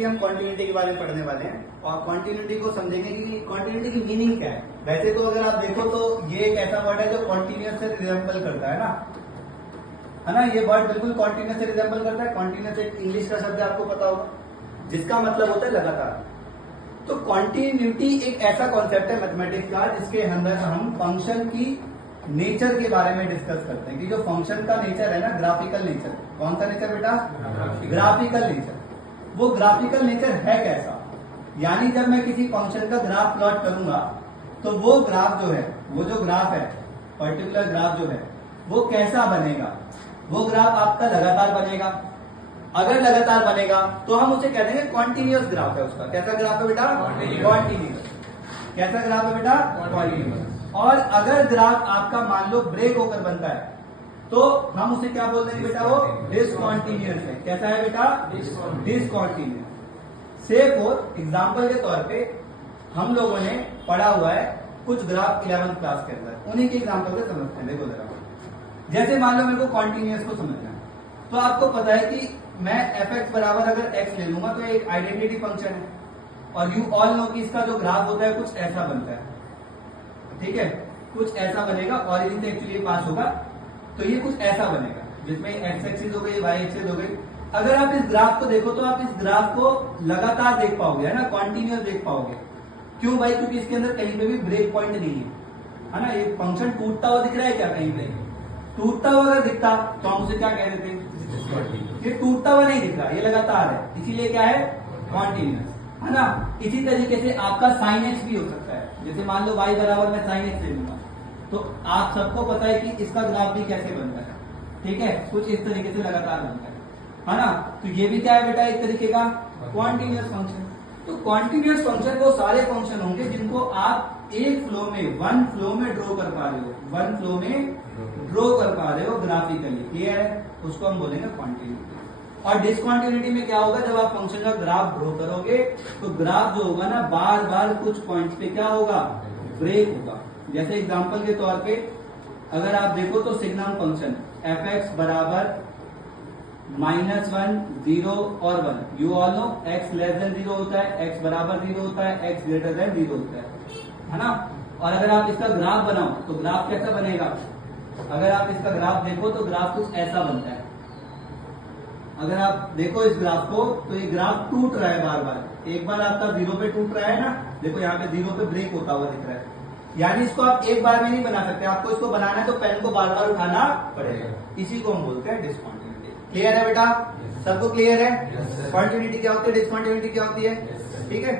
Basically हम continuity के बारे में पढ़ने वाले हैं और कॉन्टिन्यूटी को समझेंगे कि कॉन्टिन्यूटी की मीनिंग क्या है। वैसे तो अगर आप देखो तो ये एक ऐसा वर्ड है जो कॉन्टिन्यूस से रिजेंबल करता है ना, ये वर्ड बिल्कुल कॉन्टिन्यूस से रिजेंबल करता है। कॉन्टिन्यूस एक इंग्लिश का शब्द आपको पता होगा जिसका मतलब होता है लगातार। तो कॉन्टिन्यूटी एक ऐसा कॉन्सेप्ट है मैथमेटिक्स का जिसके अंदर हम फंक्शन की नेचर के बारे में डिस्कस करते हैं कि जो फंक्शन का नेचर है ना, ग्राफिकल नेचर। कौन सा नेचर बेटा? Graphical nature. वो ग्राफिकल नेचर है कैसा, यानी जब मैं किसी फंक्शन का ग्राफ प्लॉट करूंगा तो वो ग्राफ जो है, वो जो ग्राफ है, पर्टिकुलर ग्राफ जो है वो कैसा बनेगा। वो ग्राफ आपका लगातार बनेगा। अगर लगातार बनेगा तो हम उसे कह देंगे कॉन्टिन्यूअस ग्राफ है उसका। कैसा ग्राफ है बेटा? कॉन्टिन्यूअस। कैसा ग्राफ है बेटा? कॉन्टिन्यूअस। और अगर ग्राफ आपका मान लो ब्रेक होकर बनता है तो हम उसे क्या बोल देंगे बेटा? वो डिसकॉन्टिन्यूअस है। कैसा है बेटा? डिसकॉन्टिन्यूअस। से फॉर एग्जाम्पल के तौर पे हम लोगों ने पढ़ा हुआ है कुछ ग्राफ 11th क्लास के अंदर, उन्हीं के एग्जाम्पल से समझते हैं। देखो जरा, जैसे मान लो मेरे को कॉन्टिन्यूअस को समझना है तो आपको पता है कि मैं fx बराबर अगर x ले लूंगा तो एक आइडेंटिटी फंक्शन है और यू ऑल नो कि इसका जो ग्राफ होता है कुछ ऐसा बनता है। ठीक है, कुछ ऐसा बनेगा, ऑरिजिन से एक्चुअली पास होगा तो ये कुछ ऐसा बनेगा जिसमें एक्स एक्सिस हो गई, वाई एक्सिस हो गई। अगर आप इस ग्राफ को देखो तो आप इस ग्राफ को लगातार देख पाओगे, है ना, कॉन्टिन्यूअस देख पाओगे। क्यों भाई? क्योंकि इसके अंदर कहीं पे भी ब्रेक पॉइंट नहीं है ना। ये फंक्शन टूटता हुआ दिख रहा है क्या? कहीं पे टूटता हुआ अगर दिखता तो हम उसे क्या कह देते हैं? ये टूटता हुआ नहीं दिख रहा, ये लगातार है, इसीलिए क्या है? कॉन्टिन्यूअस, है ना। इसी तरीके से आपका साइन एक्स भी हो सकता है। जैसे मान लो y बराबर मैं साइन एक्स ले लूंगा तो आप सबको पता है कि इसका ग्राफ भी कैसे बनता है। ठीक है, कुछ इस तरीके से लगातार बनता है ना। तो ये भी क्या है बेटा? एक तरीके का कॉन्टिन्यूअस फंक्शन। तो कॉन्टिन्यूअस फंक्शन वो सारे फंक्शन होंगे जिनको आप एक फ्लो में, वन फ्लो में ड्रॉ कर पा रहे हो, वन फ्लो में ड्रॉ कर पा रहे हो ग्राफिकली। क्लियर है? उसको हम बोलेंगे कॉन्टिन्यूटी। और डिसकॉन्टिन्यूटी में क्या होगा? जब आप फंक्शन का ग्राफ ड्रॉ करोगे तो ग्राफ जो होगा ना, बार बार कुछ पॉइंट्स पे क्या होगा? ब्रेक होगा। जैसे एग्जांपल के तौर पे अगर आप देखो तो सिग्नम फंक्शन fx बराबर -1, 0 और 1। You all know x less than 0 होता है, x बराबर 0 होता है, x ग्रेटर देन 0 होता है ना। और अगर आप इसका ग्राफ बनाओ तो ग्राफ कैसा बनेगा? अगर आप इसका ग्राफ देखो तो ग्राफ कुछ ऐसा बनता है। अगर आप देखो इस ग्राफ को तो ये ग्राफ टूट रहा है बार बार। एक बार आपका 0 पे टूट रहा है ना, देखो यहाँ पे 0 पे ब्रेक होता हुआ दिख रहा है। यानी इसको आप एक बार में नहीं बना सकते, आपको इसको बनाना है तो पेन को बार बार उठाना पड़ेगा। इसी को हम बोलते हैं डिसकॉन्टिन्यूटी। क्लियर है बेटा? सबको क्लियर है? कॉन्टिन्यूटी क्या होती है, डिसकॉन्टिन्यूटी क्या होती है? ठीक है।